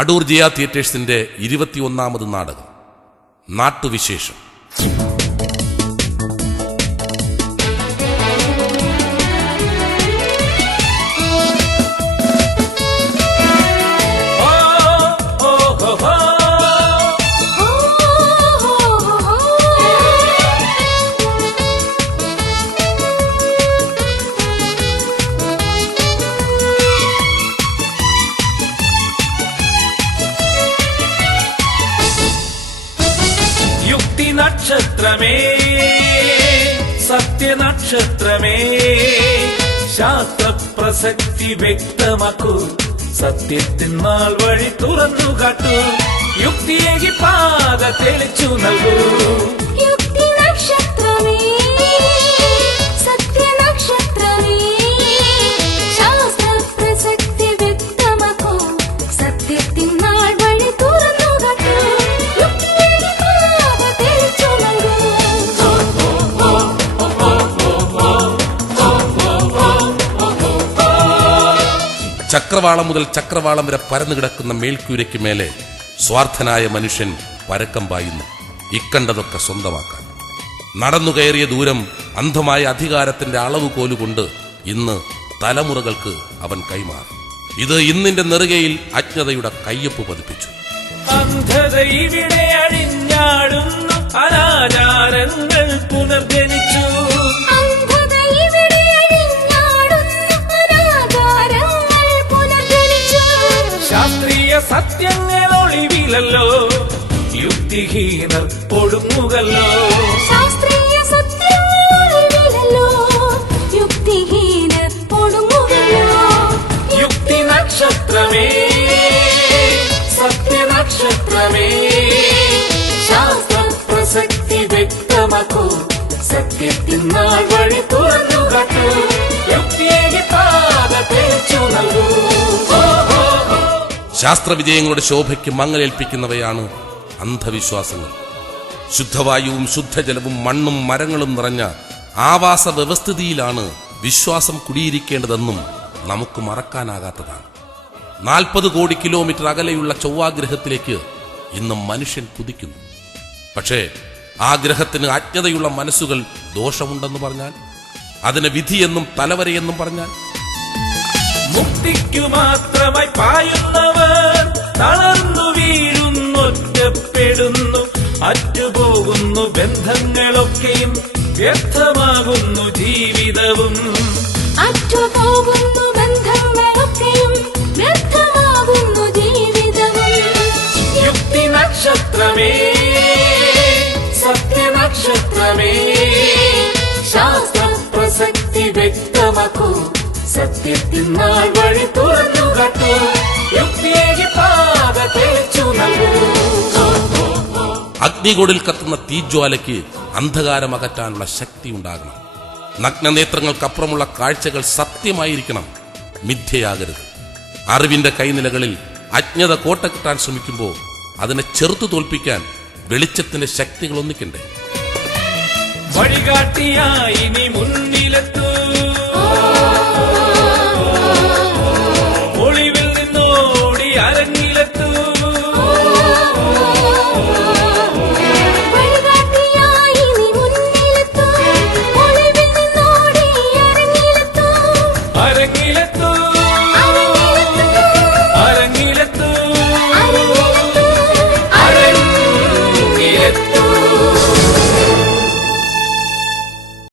അടൂർ ജിയ തിയേറ്റേഴ്സിന്റെ 21ാമത് നാടകം നാട്ടുവിശേഷം. നക്ഷത്രമേ സത്യനക്ഷത്രമേ ശാസ്ത്ര പ്രസക്തി വ്യക്തമാക്കൂ, സത്യത്തിൻ നാൾ വഴി തുറന്നു കാട്ടൂ, യുക്തിയേകി പാത തെളിച്ചു നൽകൂ. ചക്രവാളം മുതൽ ചക്രവാളം വരെ പരന്നു കിടക്കുന്ന മേൽക്കൂരയ്ക്ക് മേലെ സ്വാർത്ഥനായ മനുഷ്യൻ പരക്കം പായുന്നു, ഇക്കണ്ടതൊക്കെ സ്വന്തമാക്കാൻ. നടന്നു കയറിയ ദൂരം അന്ധമായ അധികാരത്തിന്റെ അളവുകോലുകൊണ്ട് ഇന്ന് തലമുറകൾക്ക് അവൻ കൈമാറി. ഇത് ഇന്നിന്റെ നെറുകയിൽ അജ്ഞതയുടെ കയ്യൊപ്പ് പതിപ്പിച്ചു. അന്ധത ഇവിടെ അണിഞ്ഞാടുന്നു, അനാചാരങ്ങൾ പുനർജനിച്ചു. ശാസ്ത്രീയ സത്യങ്ങൾ ഒളിവിലല്ലോ, യുക്തിഹീനർ പൊടുങ്ങുകല്ലോ. യുക്തി നക്ഷത്രമേ സത്യനക്ഷത്രമേ ശാസ്ത്ര പ്രസക്തി വ്യക്തമാക്കൂ, സത്യത്തിൻ നാൾ വഴി തുറന്നു കാട്ടൂ, യുക്തിയേകി പാത തെളിച്ചു നൽകൂ. ശാസ്ത്രവിജയങ്ങളുടെ ശോഭയ്ക്ക് മങ്ങലേൽപ്പിക്കുന്നവയാണ് അന്ധവിശ്വാസങ്ങൾ. ശുദ്ധവായുവും ശുദ്ധജലവും മണ്ണും മരങ്ങളും നിറഞ്ഞ ആവാസ വ്യവസ്ഥിതിയിലാണ് വിശ്വാസം കുടിയിരിക്കേണ്ടതെന്നും നമുക്ക് മറക്കാനാകാത്തതാണ്. 40 കോടി കിലോമീറ്റർ അകലെയുള്ള ചൊവ്വാഗ്രഹത്തിലേക്ക് ഇന്ന് മനുഷ്യൻ കുതിക്കുന്നു. പക്ഷേ ആ ഗ്രഹത്തിന് അജ്ഞതയുള്ള മനസ്സുകൾ ദോഷമുണ്ടെന്ന് പറഞ്ഞാൽ, അതിന് വിധിയെന്നും തലവരയെന്നും പറഞ്ഞാൽ, മുക്തിക്കു മാത്രമായി പായുന്നവർ തളർന്നു വീഴുന്നു, ഒറ്റപ്പെടുന്നു, അറ്റുപോകുന്നു ബന്ധങ്ങളൊക്കെയും, വ്യർത്ഥമാകുന്നു ജീവിതവും. അറ്റുപോകുന്നു ബന്ധങ്ങളൊക്കെയും, വ്യർത്ഥമാകുന്നു ജീവിതവും. യുക്തി നക്ഷത്രമേ സത്യനക്ഷത്രമേ ശാസ്ത്ര പ്രസക്തി വ്യക്തമാക്കൂ, സത്യത്തിൻ നാൾ വഴി തുറന്നു കാട്ടൂ, യുക്തിയേകി പാത തെളിച്ചു നൽകൂ. അഗ്നികോടിൽ കത്തുന്ന തീജ്വാലയ്ക്ക് അന്ധകാരം അകറ്റാനുള്ള ശക്തി ഉണ്ടാകണം. നഗ്നനേത്രങ്ങൾക്കപ്പുറമുള്ള കാഴ്ചകൾ സത്യമായിരിക്കണം, മിഥ്യയാകരുത്. അറിവിന്റെ കൈനിലകളിൽ അജ്ഞത കോട്ട കിട്ടാൻ ശ്രമിക്കുമ്പോൾ അതിനെ ചെറുത്തു തോൽപ്പിക്കാൻ വെളിച്ചത്തിന്റെ ശക്തികൾ ഒന്നിക്കണ്ടേ? വഴികാട്ടിയായി നീ മുന്നിലെത്തു,